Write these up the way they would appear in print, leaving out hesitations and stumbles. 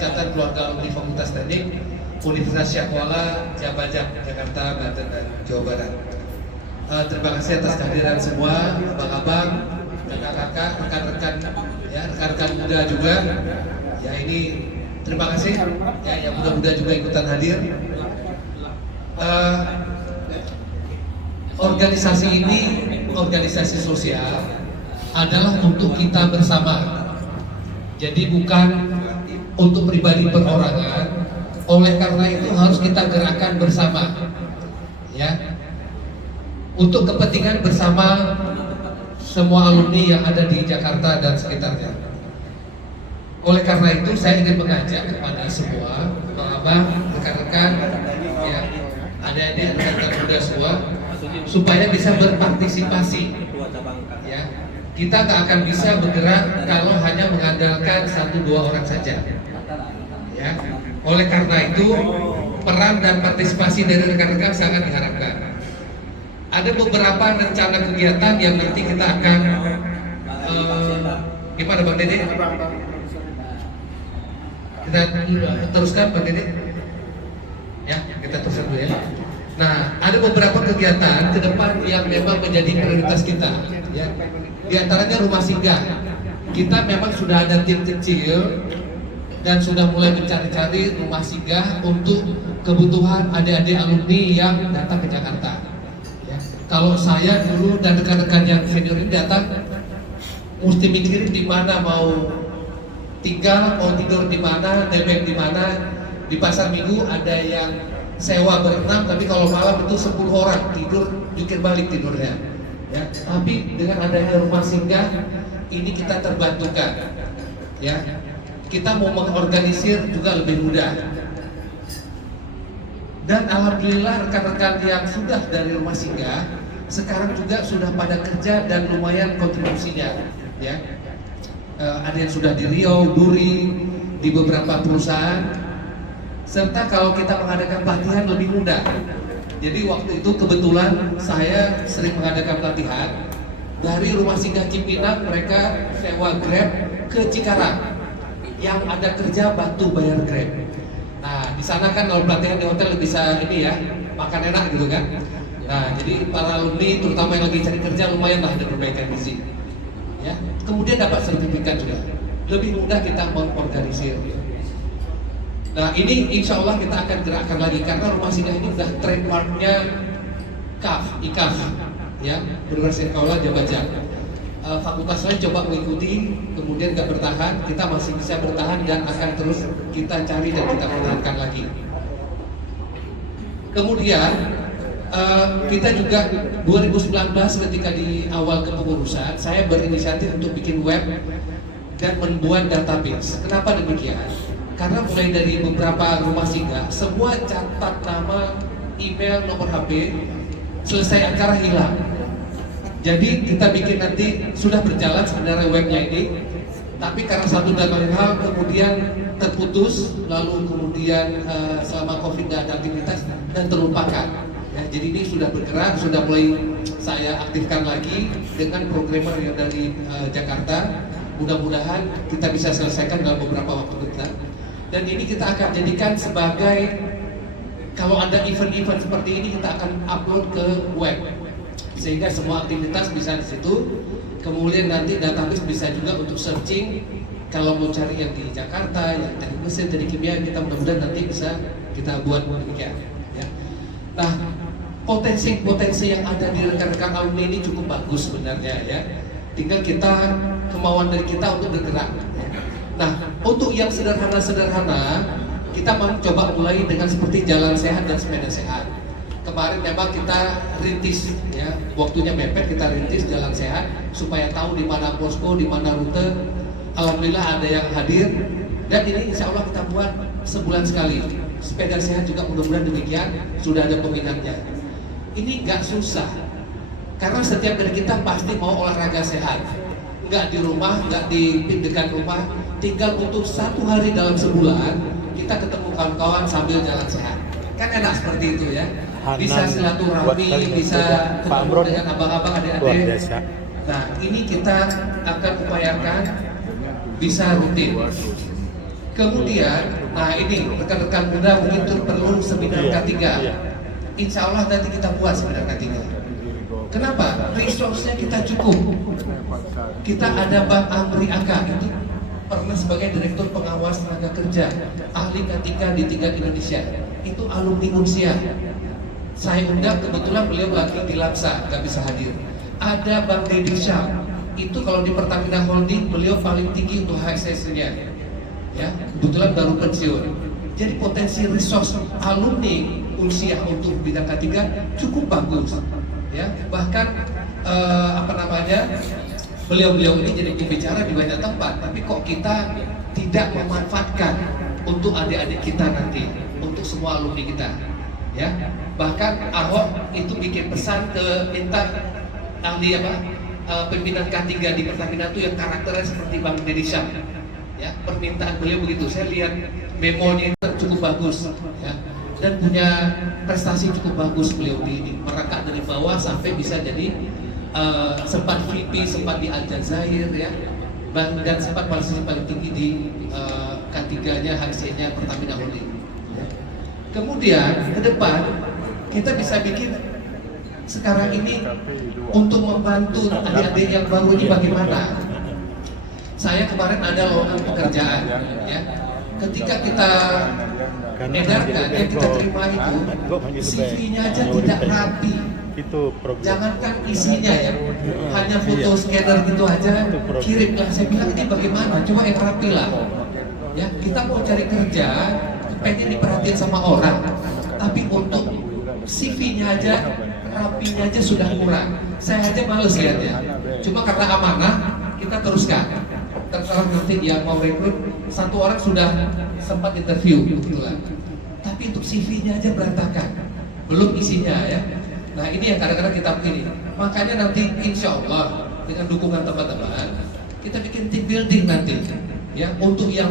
Ikatan Keluarga Alumni Fakultas Teknik Universitas Syahkuala, Jabajak, Jakarta, Banten, dan Jawa Barat. Terima kasih atas kehadiran semua, abang-abang, kakak-kakak, rekan-rekan, ya, rekan-rekan muda juga. Ya, ini terima kasih ya, yang muda-muda juga ikutan hadir. Organisasi ini, organisasi sosial, adalah untuk kita bersama. Jadi bukan untuk pribadi perorangan. Oleh karena itu harus kita gerakkan bersama, ya, untuk kepentingan bersama semua alumni yang ada di Jakarta dan sekitarnya. Oleh karena itu saya ingin mengajak kepada semua abang-abang, rekan-rekan, ya, adik-adik, rekan-rekan muda semua, supaya bisa berpartisipasi. Ya, kita nggak akan bisa bergerak kalau hanya mengandalkan 1-2 orang saja. Ya, oleh karena itu peran dan partisipasi dari rekan-rekan sangat diharapkan. Ada beberapa rencana kegiatan yang nanti kita akan gimana Bang Dede? Kita teruskan Bang Dede? Ya, kita teruskan dulu ya. Nah, ada beberapa kegiatan ke depan yang memang menjadi prioritas kita, ya. Di antaranya rumah singgah. Kita memang sudah ada tim kecil dan sudah mulai mencari-cari rumah singgah untuk kebutuhan adik-adik alumni yang datang ke Jakarta. Ya. Kalau saya dulu dan rekan-rekan yang senior ini datang, mesti mikirin di mana mau tinggal, mau tidur di mana, nebeng di mana. Di pasar Minggu ada yang sewa berenam, tapi kalau malam itu 10 orang tidur, jungkir balik tidurnya. Ya. Tapi dengan adanya rumah singgah ini kita terbantukan. Ya. Kita mau mengorganisir juga lebih mudah. Dan alhamdulillah rekan-rekan yang sudah dari rumah singgah sekarang juga sudah pada kerja dan lumayan kontribusinya. Ya, ada yang sudah di Riau, Duri, di beberapa perusahaan. Serta kalau kita mengadakan pelatihan lebih mudah. Jadi waktu itu kebetulan saya sering mengadakan pelatihan dari rumah singgah Cipinang, mereka sewa Grab ke Cikarang. Yang ada kerja bantu bayar Grab. Nah, di sana kan kalau pelatihan di hotel bisa ini ya, makan enak gitu kan. Nah, jadi para alumni terutama yang lagi cari kerja lumayan lah ada perbaikan gizi. Ya, kemudian dapat sertifikat juga. Lebih mudah kita mengorganisir. Nah, ini insya Allah kita akan gerakkan lagi karena rumah singgah ini udah trademarknya IKAF, ya, Universitas Kaula Jabajak. Fakultas lain coba mengikuti, kemudian gak bertahan, kita masih bisa bertahan dan akan terus kita cari dan kita pertahankan lagi. Kemudian kita juga 2019 ketika di awal kepengurusan, saya berinisiatif untuk bikin web dan membuat database. Kenapa demikian? Karena mulai dari beberapa rumah singgah, semua catat nama, email, nomor HP, selesai acara hilang. Jadi kita bikin nanti sudah berjalan sebenarnya webnya ini, tapi karena satu dan lain hal kemudian terputus, lalu kemudian selama COVID nggak ada aktivitas dan terlupakan. Ya, jadi ini sudah bergerak, sudah mulai saya aktifkan lagi dengan programmer yang dari Jakarta. Mudah-mudahan kita bisa selesaikan dalam beberapa waktu dekat. Dan ini kita akan jadikan sebagai, kalau ada event-event seperti ini kita akan upload ke web. Sehingga semua aktivitas bisa di situ. Kemudian nanti database bisa juga untuk searching. Kalau mau cari yang di Jakarta, yang teknik mesin, teknik kimia, kita mudah-mudahan nanti bisa kita buat demikian. Ya. Nah, potensi-potensi yang ada di rekan-rekan alumni ini cukup bagus sebenarnya ya. Tinggal kita, kemauan dari kita untuk bergerak. Ya. Nah, untuk yang sederhana-sederhana, kita mau coba mulai dengan seperti jalan sehat dan sepeda sehat. Kemarin memang kita rintis ya, waktunya mepet, kita rintis jalan sehat supaya tahu di mana posko, di mana rute. Alhamdulillah ada yang hadir dan ini insya Allah kita buat sebulan sekali. Sepeda sehat juga mudah-mudahan demikian, sudah ada peminatnya. Ini nggak susah karena setiap dari kita pasti mau olahraga sehat. Nggak di rumah, nggak di dekat rumah, tinggal untuk 1 hari dalam sebulan kita ketemu kawan-kawan sambil jalan sehat. Kan enak seperti itu ya. Bisa silaturahmi, bisa ketemu dengan abang-abang, adik-adik. Nah, ini kita akan upayakan bisa rutin. Kemudian, nah ini rekan-rekan muda mungkin perlu seminar K3. Insya Allah nanti kita buat seminar K3. Kenapa? Resource-nya kita cukup. Kita ada Bang Amri Aka, itu pernah sebagai Direktur Pengawas Tenaga Kerja, ahli K3 di tingkat Indonesia. Itu alumni Unsia. Saya undang, kebetulan beliau lagi di Laksa, nggak bisa hadir. Ada Bang Deddy Syam, itu kalau di Pertamina Holding beliau paling tinggi untuk HSS-nya. Ya, kebetulan baru pensiun. Jadi potensi resource alumni Unsia untuk bidang K3 cukup bagus. Ya, bahkan beliau-beliau ini jadi pembicara di banyak tempat, tapi kok kita tidak memanfaatkan untuk adik-adik kita nanti, untuk semua alumni kita. Ya, bahkan Ahok itu bikin pesan ke minta ahli pimpinan K3 di Pertamina itu yang karakternya seperti Bang Deddy Syam. Ya, permintaan beliau begitu. Saya lihat memonya itu cukup bagus, ya, dan punya prestasi cukup bagus beliau di merangkak dari bawah sampai bisa jadi sempat VP, sempat di Al Jazair, ya, dan sempat posisi paling tinggi di K3-nya HC-nya Pertamina Holding. Ya. Kemudian ke depan kita bisa bikin sekarang ini untuk membantu adik-adik yang baru ini bagaimana. Saya kemarin ada lowongan pekerjaan, ya. Ketika kita edarkan, yang kita terima itu CV-nya aja tidak rapi. Jangankan isinya ya, hanya foto scanner gitu aja, kirim lah. Saya bilang ini bagaimana? Coba yang rapi lah. Ya, kita mau cari kerja, pengen diperhatiin sama orang, tapi untuk CV-nya aja, rapinya aja sudah kurang. Saya aja males lihatnya. Cuma karena amanah, kita teruskan. Terserah nanti yang mau rekrut, satu orang sudah sempat interview kebetulan. Tapi untuk CV-nya aja berantakan, belum isinya ya. Nah ini yang kadang-kadang kita pilih. Makanya nanti insya Allah dengan dukungan teman-teman, kita bikin team building nanti, ya, untuk yang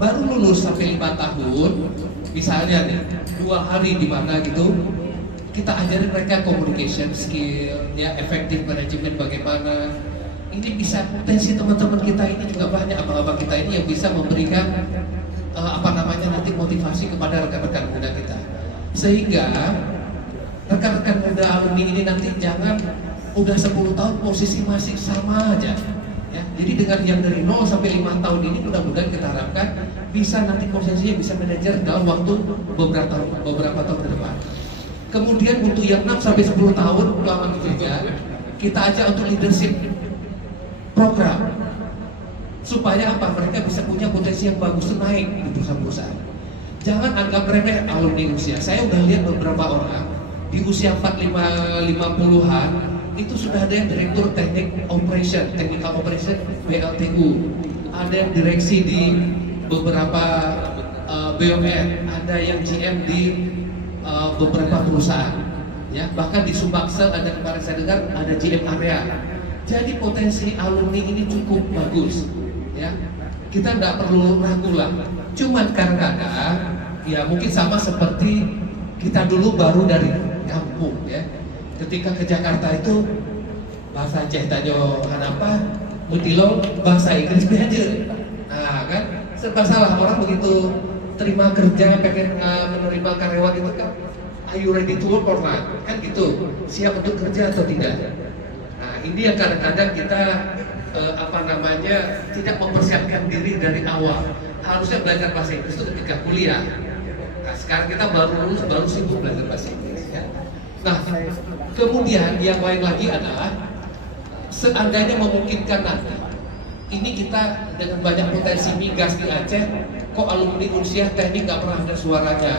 baru lulus sampai 5 tahun, misalnya nih 2 hari di mana gitu, kita ajarin mereka communication skill, ya, effective management bagaimana. Ini bisa potensi teman-teman kita ini juga banyak, abang-abang kita ini yang bisa memberikan nanti motivasi kepada rekan-rekan muda kita, sehingga rekan-rekan muda alumni ini nanti jangan udah 10 tahun posisi masih sama aja, ya. Jadi dengan yang dari 0 sampai 5 tahun ini mudah-mudahan kita harapkan bisa nanti posisinya bisa manajer dalam waktu beberapa tahun ke depan. Kemudian untuk yang 6 sampai 10 tahun pengalaman kerja, kita ajak untuk leadership program, supaya apa? Mereka bisa punya potensi yang bagus naik di perusahaan-perusahaan. Jangan anggap remeh alumni usia. Saya udah lihat beberapa orang di usia 45-50-an itu sudah ada yang direktur teknik operation, technical operation BLTU, ada yang direksi di beberapa BUMN, ada yang GM di beberapa perusahaan, ya, bahkan di Sumbaksel ada, kemarin saya dengar ada GM area. Jadi potensi alumni ini cukup bagus, ya. Kita tidak perlu ragu lah. Cuman kadang-kadang, ya mungkin sama seperti kita dulu baru dari kampung, ya. Ketika ke Jakarta itu bahasa Cehtanyo Hanapa, Mutilo, bahasa Inggris belajar. Nah kan, serba salah. Orang begitu terima kerja, pengen menerima karyawan itu kan, are you ready to work or not? Kan gitu, siap untuk kerja atau tidak? Nah ini yang kadang-kadang kita tidak mempersiapkan diri dari awal. Harusnya belajar bahasa Inggris itu ketika kuliah. Nah sekarang kita baru lulus, baru sibuk belajar bahasa Inggris, ya. Nah kemudian yang lain lagi adalah seandainya memungkinkan nanti, ini kita dengan banyak potensi migas di Aceh, kok alumni Unsia teknik nggak pernah ada suaranya.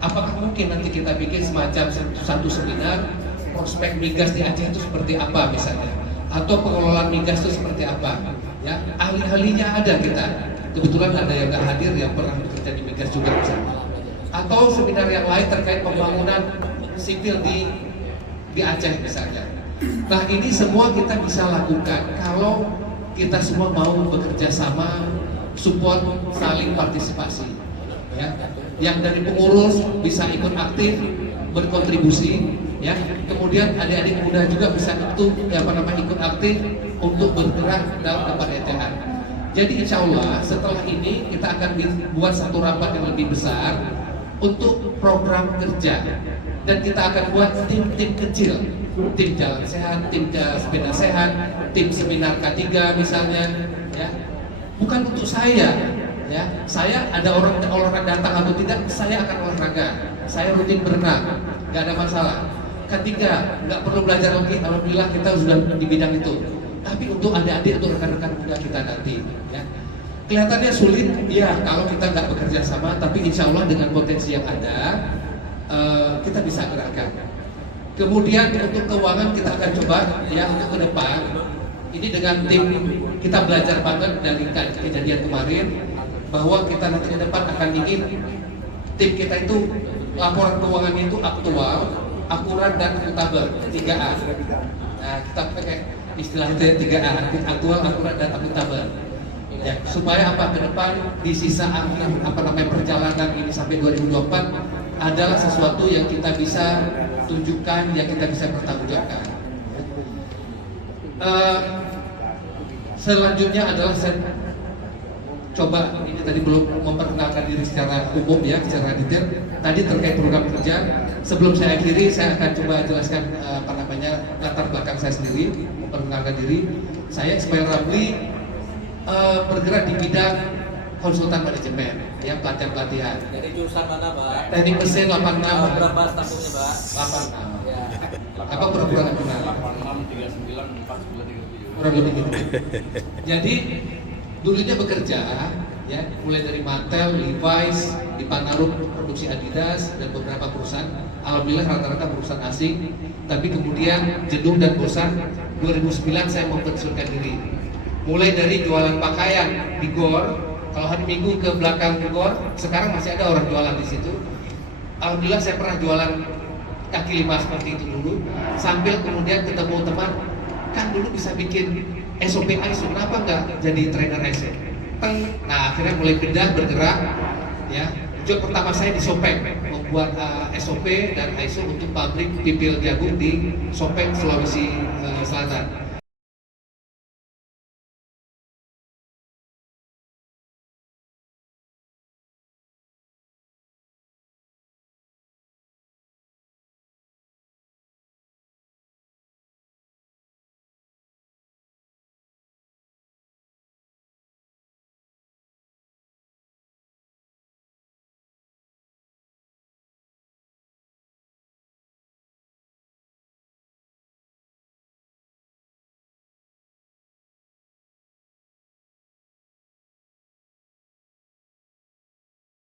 Apakah mungkin nanti kita bikin semacam satu seminar prospek migas di Aceh itu seperti apa misalnya, atau pengelolaan migas itu seperti apa, ya, ahli-ahlinya ada kita. Kebetulan ada yang nggak hadir yang pernah bekerja di migas juga misalnya, atau seminar yang lain terkait pembangunan sipil di Aceh misalnya. Nah ini semua kita bisa lakukan kalau kita semua mau bekerja sama, support, saling partisipasi, ya. Yang dari pengurus bisa ikut aktif berkontribusi, ya. Kemudian adik-adik muda juga bisa ikut aktif untuk bergerak dalam kepanitiaan. Jadi insya Allah setelah ini kita akan buat satu rapat yang lebih besar untuk program kerja, dan kita akan buat tim-tim kecil, tim jalan sehat, tim sepeda sehat, tim seminar K3 misalnya, ya. Bukan untuk saya, ya. Saya ada orang datang atau tidak, saya akan olahraga, saya rutin berenang, nggak ada masalah. K3 nggak perlu belajar lagi, alhamdulillah kita sudah di bidang itu. Tapi untuk adik-adik, untuk rekan-rekan muda kita nanti, ya. Kelihatannya sulit, ya, kalau kita nggak bekerja sama. Tapi insya Allah dengan potensi yang ada, kita bisa gerakkan. Kemudian untuk keuangan kita akan coba, ya, untuk ke depan. Ini dengan tim kita belajar banget dari kejadian kemarin, bahwa kita nanti ke depan akan ingin tim kita itu laporan keuangannya itu aktual, akurat dan akuntabel, 3A. Nah, kita pakai istilah itu 3A, aktual, akurat dan akuntabel. Ya, supaya apa, ke depan di sisa akhir perjalanan ini sampai 2024 adalah sesuatu yang kita bisa tunjukkan, yang kita bisa pertanggungjawabkan. Selanjutnya adalah saya coba, ini tadi belum memperkenalkan diri secara umum, ya, secara detail. Tadi terkait program kerja. Sebelum saya akhiri, saya akan coba jelaskan latar belakang saya sendiri, memperkenalkan diri. Saya Ismail Ramli, bergerak di bidang konsultan manajemen, ya, pelatihan. Dari jurusan mana, Pak? Teknik mesin 86. Berapa tahunnya, Pak? 86. Ya. Apa pura-pura nggak kenal? 86 39 49 37. Kurang lebih gitu. Jadi dulunya bekerja, ya, mulai dari Mattel, Levi's, di Panarung produksi Adidas dan beberapa perusahaan. Alhamdulillah rata-rata perusahaan asing. Tapi kemudian jenuh dan bosan, 2009 saya mempensiunkan diri. Mulai dari jualan pakaian di GOR, kalau hari Minggu ke belakang GOR, sekarang masih ada orang jualan di situ. Alhamdulillah saya pernah jualan kaki lima seperti itu dulu, sambil kemudian ketemu teman, kan dulu bisa bikin SOP ISO, kenapa nggak jadi trainer ISO? Nah, akhirnya mulai pindah bergerak, ya. Job pertama saya di Sopeng, membuat SOP dan ISO untuk pabrik pipil jagung di Sopeng, Sulawesi Selatan.